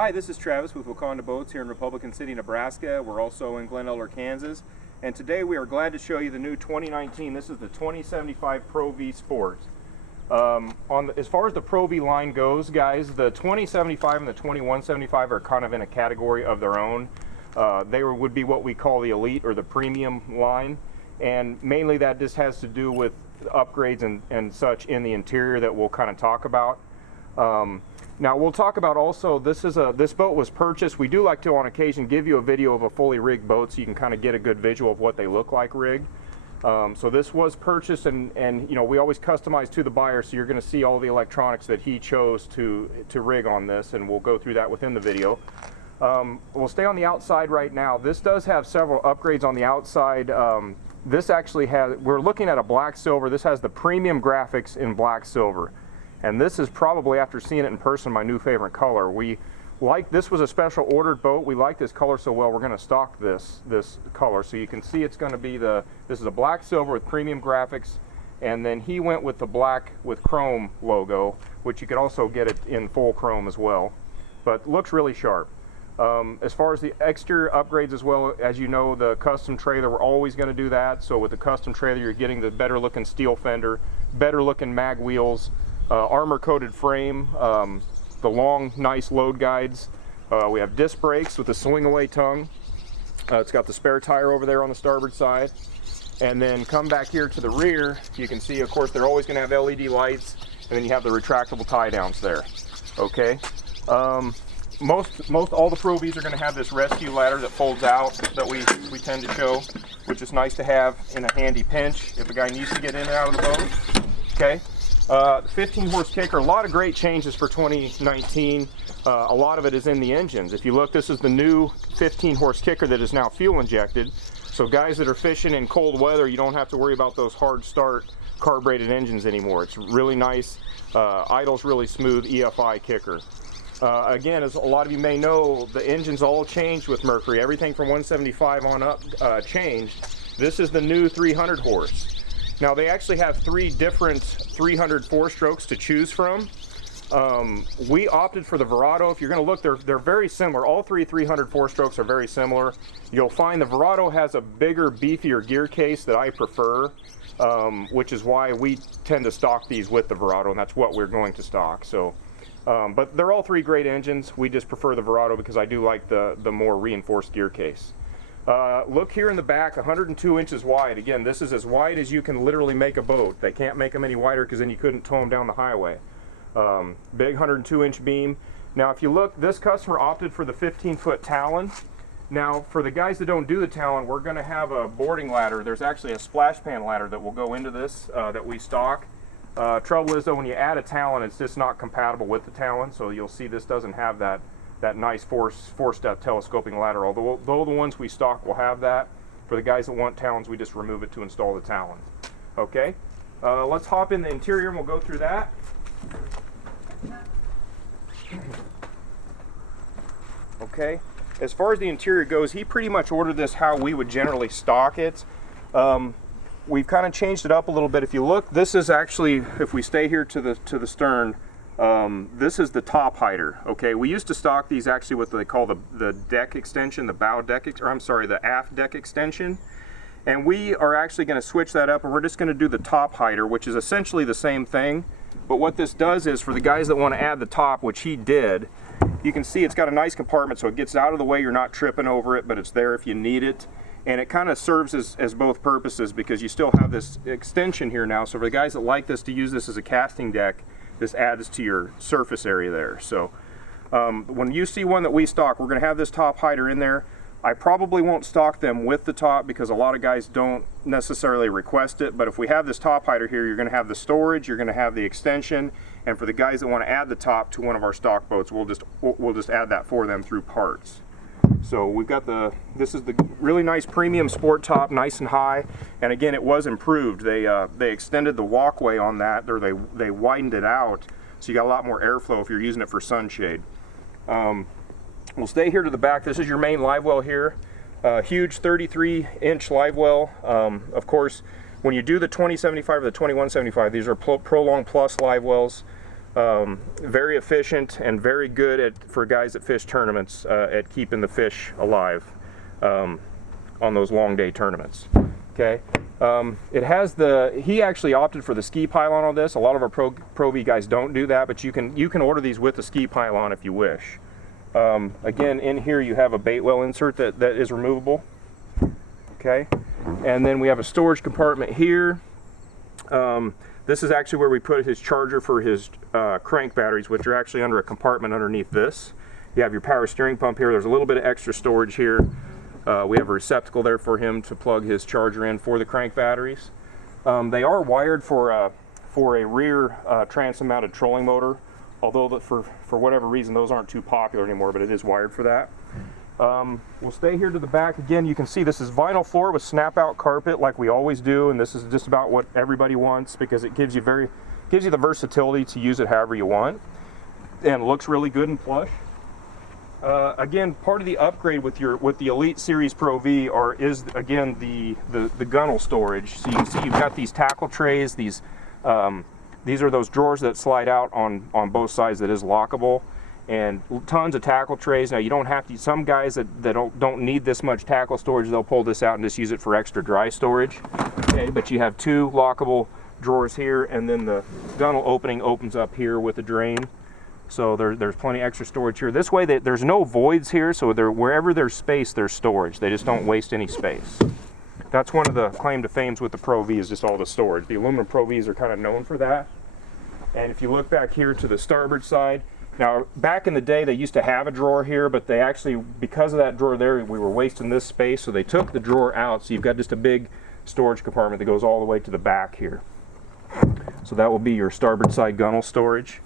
Hi, this is Travis with Waconda Boats here in Republican City, Nebraska. We're also in Glen Elder, Kansas. And today we are glad to show you the new 2019, this is the 2075 Pro V Sport. As far as the Pro V line goes, guys, the 2075 and the 2175 are kind of in a category of their own. They would be what we call the elite or the premium line. And mainly that just has to do with upgrades and such in the interior that we'll kind of talk about. Now we'll talk about also, this boat was purchased. We do like to on occasion give you a video of a fully rigged boat so you can kind of get a good visual of what they look like rigged. So this was purchased and you know, we always customize to the buyer, so you're going to see all the electronics that he chose to rig on this, and we'll go through that within the video. We'll stay on the outside right now. This does have several upgrades on the outside. This actually has, we're looking at a black silver. This has the premium graphics in black silver. And this is probably, after seeing it in person, my new favorite color. This was a special ordered boat. We like this color so well, we're going to stock this color. So you can see it's going to be this is a black silver with premium graphics, and then he went with the black with chrome logo, which you could also get it in full chrome as well. But looks really sharp. As far as the exterior upgrades as well, as you know, the custom trailer, we're always going to do that. So with the custom trailer, you're getting the better looking steel fender, better looking mag wheels, armor coated frame, the long nice load guides. We have disc brakes with a swing away tongue. It's got the spare tire over there on the starboard side. And then come back here to the rear, you can see of course they're always going to have LED lights, and then you have the retractable tie downs there. Okay. Most all the Pro Vs are going to have this rescue ladder that folds out that we tend to show, which is nice to have in a handy pinch if a guy needs to get in and out of the boat. Okay. 15 horse kicker, a lot of great changes for 2019. A lot of it is in the engines. If you look, this is the new 15 horse kicker that is now fuel injected. So guys that are fishing in cold weather, you don't have to worry about those hard start carbureted engines anymore. It's really nice, idles really smooth EFI kicker. Again, as a lot of you may know, the engines all changed with Mercury. Everything from 175 on up changed. This is the new 300 horse. Now they actually have 3 different 300 4-strokes to choose from. We opted for the Verado. If you're going to look, they're very similar. All 3 300 4-strokes are very similar. You'll find the Verado has a bigger, beefier gear case that I prefer, which is why we tend to stock these with the Verado, and that's what we're going to stock. So, but they're all 3 great engines. We just prefer the Verado because I do like the more reinforced gear case. Look here in the back, 102 inches wide. Again, this is as wide as you can literally make a boat. They can't make them any wider because then you couldn't tow them down the highway. Big 102-inch beam. Now, if you look, this customer opted for the 15-foot Talon. Now, for the guys that don't do the Talon, we're going to have a boarding ladder. There's actually a splash pan ladder that will go into this that we stock. Trouble is, though, when you add a Talon, it's just not compatible with the Talon. So you'll see this doesn't have that nice four-step telescoping ladder, although the ones we stock will have that. For the guys that want Talons, we just remove it to install the Talon. Okay, let's hop in the interior and we'll go through that. Okay, as far as the interior goes, he pretty much ordered this how we would generally stock it. We've kind of changed it up a little bit. If you look, this is actually, if we stay here to the stern, this is the top hider. Okay, we used to stock these actually with what they call the deck extension, the bow deck, or I'm sorry, the aft deck extension. And we are actually going to switch that up, and we're just going to do the top hider, which is essentially the same thing. But what this does is, for the guys that want to add the top, which he did, you can see it's got a nice compartment, so it gets out of the way. You're not tripping over it, but it's there if you need it. And it kind of serves as both purposes, because you still have this extension here now. So for the guys that like this, to use this as a casting deck, this adds to your surface area there. So when you see one that we stock, we're going to have this top hider in there. I probably won't stock them with the top because a lot of guys don't necessarily request it, but if we have this top hider here, you're going to have the storage, you're going to have the extension, and for the guys that want to add the top to one of our stock boats, we'll just add that for them through parts. So we've got this is the really nice premium sport top, nice and high, and again, it was improved. They extended the walkway on that, or they widened it out, so you got a lot more airflow if you're using it for sunshade. We'll stay here to the back. This is your main live well here. Huge 33-inch live well. Of course, when you do the 2075 or the 2175, these are Prolong Plus live wells. Very efficient and very good for guys that fish tournaments at keeping the fish alive on those long day tournaments. Okay, it has he actually opted for the ski pylon on this. A lot of our Pro V guys don't do that, but you can order these with the ski pylon if you wish. Again, in here you have a bait well insert that is removable. Okay, and then we have a storage compartment here. This is actually where we put his charger for his crank batteries, which are actually under a compartment underneath this. You have your power steering pump here. There's a little bit of extra storage here. We have a receptacle there for him to plug his charger in for the crank batteries. They are wired for a rear transom mounted trolling motor, although for whatever reason those aren't too popular anymore, but it is wired for that. We'll stay here to the back. Again, you can see this is vinyl floor with snap out carpet like we always do, and this is just about what everybody wants because it gives you the versatility to use it however you want, and looks really good and plush. Again, part of the upgrade with the Elite Series Pro V is again the Gunnel Storage. So you can see you've got these tackle trays. These are those drawers that slide out on both sides that is lockable, and tons of tackle trays. Now you don't have to. Some guys that don't need this much tackle storage, they'll pull this out and just use it for extra dry storage. Okay, but you have two lockable drawers here, and then the gunnel opening opens up here with a drain. So there's plenty extra storage here. This way there's no voids here, so wherever there's space, there's storage. They just don't waste any space. That's one of the claim to fames with the Pro V, is just all the storage. The aluminum Pro Vs are kind of known for that. And if you look back here to the starboard side, now back in the day they used to have a drawer here, but they actually, because of that drawer there, we were wasting this space, so they took the drawer out, so you've got just a big storage compartment that goes all the way to the back here. So that will be your starboard side gunnel storage.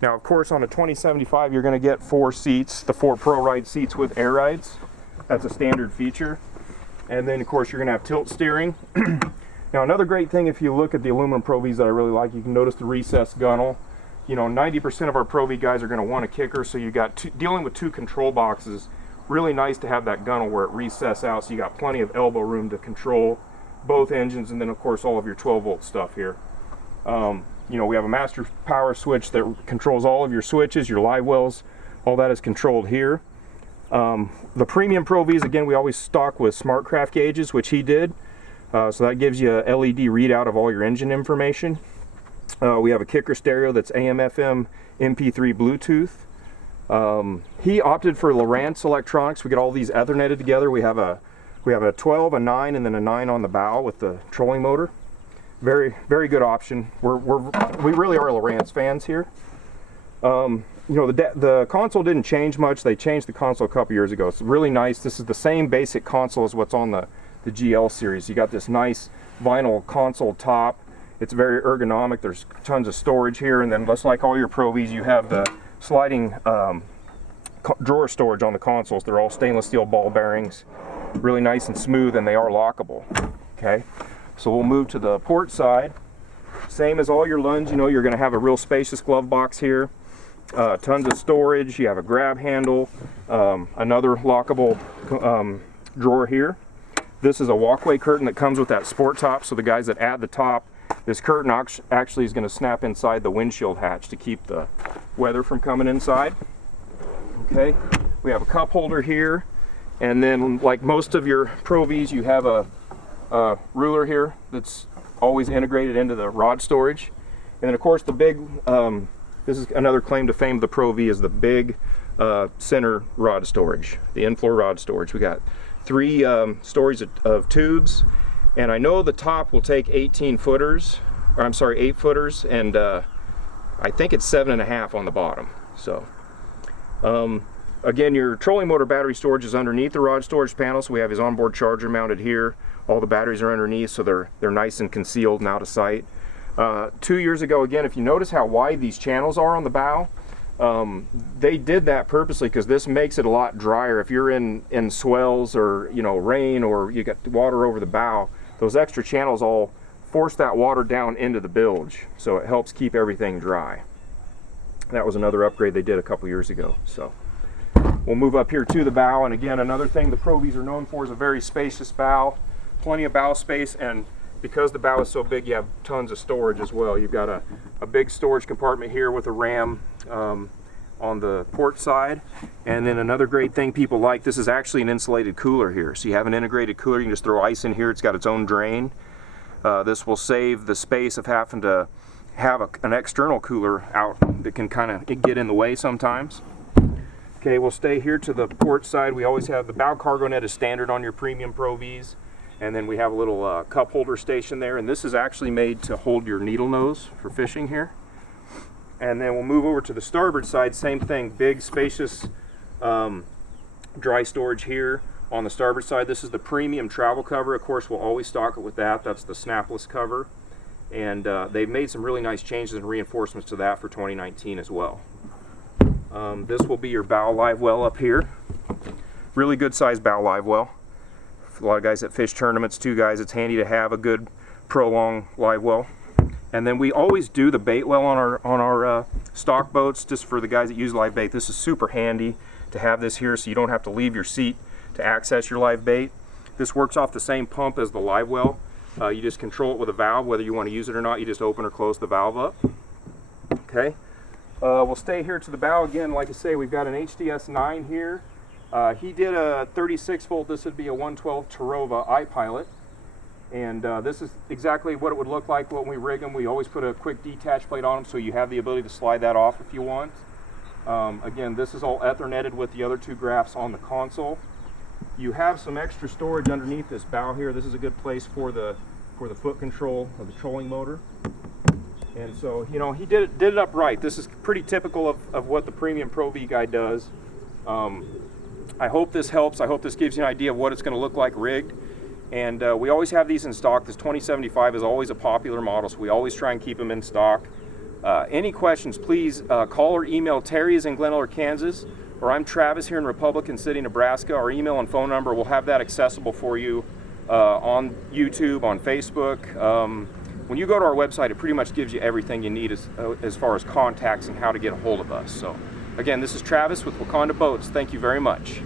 Now, of course, on a 2075, you're going to get 4 seats, the 4 Pro Ride seats with air rides. That's a standard feature. And then, of course, you're going to have tilt steering. Now, another great thing, if you look at the aluminum Pro Vs that I really like, you can notice the recessed gunnel. You know, 90% of our Pro V guys are going to want a kicker, so you got dealing with 2 control boxes. Really nice to have that gunnel where it recesses out, so you got plenty of elbow room to control both engines, and then, of course, all of your 12-volt stuff here. You know, we have a master power switch that controls all of your switches, your live wells, all that is controlled here. The premium Pro Vs, again, we always stock with SmartCraft gauges, which he did. So that gives you a LED readout of all your engine information. We have a kicker stereo that's AM, FM, MP3, Bluetooth. He opted for Lowrance electronics. We get all these Ethernetted together. We have a 12, a 9, and then a 9 on the bow with the trolling motor. Very, very good option. We really are Lowrance fans here. You know, the console didn't change much. They changed the console a couple years ago. It's really nice. This is the same basic console as what's on the GL series. You got this nice vinyl console top. It's very ergonomic. There's tons of storage here, and then just like all your Pro Vs, you have the sliding drawer storage on the consoles. They're all stainless steel ball bearings, really nice and smooth, and they are lockable. Okay. So we'll move to the port side. Same as all your Lunds, you know, you're going to have a real spacious glove box here. Tons of storage. You have a grab handle, another lockable drawer here. This is a walkway curtain that comes with that sport top, so the guys that add the top, this curtain actually is going to snap inside the windshield hatch to keep the weather from coming inside. Okay, we have a cup holder here, and then like most of your Pro Vs, you have a ruler here that's always integrated into the rod storage. And then of course the big, this is another claim to fame of the Pro V, is the big center rod storage, the in-floor rod storage. We got 3 stories of tubes, and I know the top will take 18 footers, or I'm sorry, 8 footers, and I think it's 7.5 on the bottom. So again, your trolling motor battery storage is underneath the rod storage panel, so we have his onboard charger mounted here. All the batteries are underneath, so they're nice and concealed and out of sight. 2 years ago, again, if you notice how wide these channels are on the bow, they did that purposely because this makes it a lot drier. If you're in swells or, you know, rain, or you got water over the bow, those extra channels all force that water down into the bilge, so it helps keep everything dry. That was another upgrade they did a couple years ago. So we'll move up here to the bow, and again, another thing the Pro Vs are known for is a very spacious bow. Plenty of bow space, and because the bow is so big, you have tons of storage as well. You've got a big storage compartment here with a ram on the port side. And then another great thing people like, this is actually an insulated cooler here. So you have an integrated cooler, you can just throw ice in here, it's got its own drain. This will save the space of having to have an external cooler out that can kind of get in the way sometimes. Okay, we'll stay here to the port side. We always have the bow cargo net is standard on your premium Pro Vs. And then we have a little cup holder station there, and this is actually made to hold your needle nose for fishing here. And then we'll move over to the starboard side, same thing, big spacious dry storage here. On the starboard side, this is the premium travel cover. Of course, we'll always stock it with that. That's the snapless cover. And they've made some really nice changes and reinforcements to that for 2019 as well. This will be your bow live well up here. Really good sized bow live well. For a lot of guys that fish tournaments too, guys, it's handy to have a good prolonged live well. And then we always do the bait well on our stock boats, just for the guys that use live bait. This is super handy to have this here so you don't have to leave your seat to access your live bait. This works off the same pump as the live well. You just control it with a valve. Whether you want to use it or not, you just open or close the valve up. Okay. We'll stay here to the bow again. Like I say, we've got an HDS 9 here. He did a 36 volt. This would be a 112 Tarova iPilot. And this is exactly what it would look like when we rig them. We always put a quick detach plate on them so you have the ability to slide that off if you want. Again, this is all Ethernetted with the other two graphs on the console. You have some extra storage underneath this bow here. This is a good place for the foot control of the trolling motor. And so, you know, he did it up right. This is pretty typical of what the premium Pro V guy does. I hope this helps. I hope this gives you an idea of what it's going to look like rigged. And we always have these in stock. This 2075 is always a popular model, so we always try and keep them in stock. Any questions, please call or email. Terry is in Glen, Kansas, or I'm Travis here in Republican City, Nebraska. Our email and phone number, we'll have that accessible for you on YouTube, on Facebook. When you go to our website, it pretty much gives you everything you need as far as contacts and how to get a hold of us. So again, this is Travis with Waconda Boats. Thank you very much.